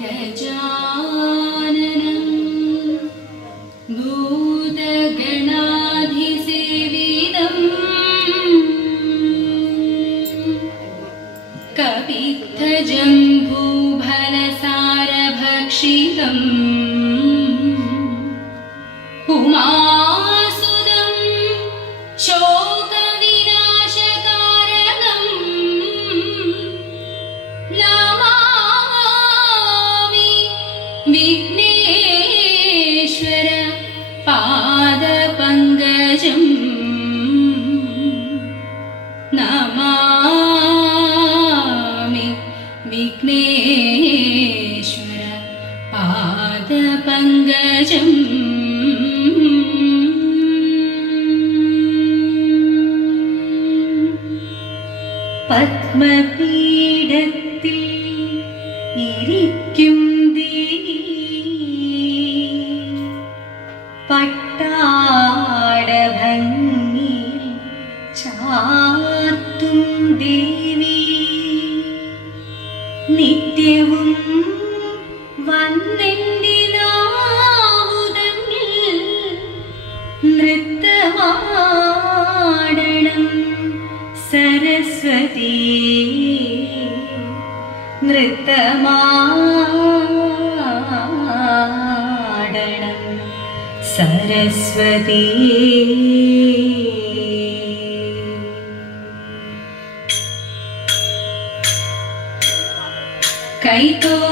Gaja Saraswati. कैतो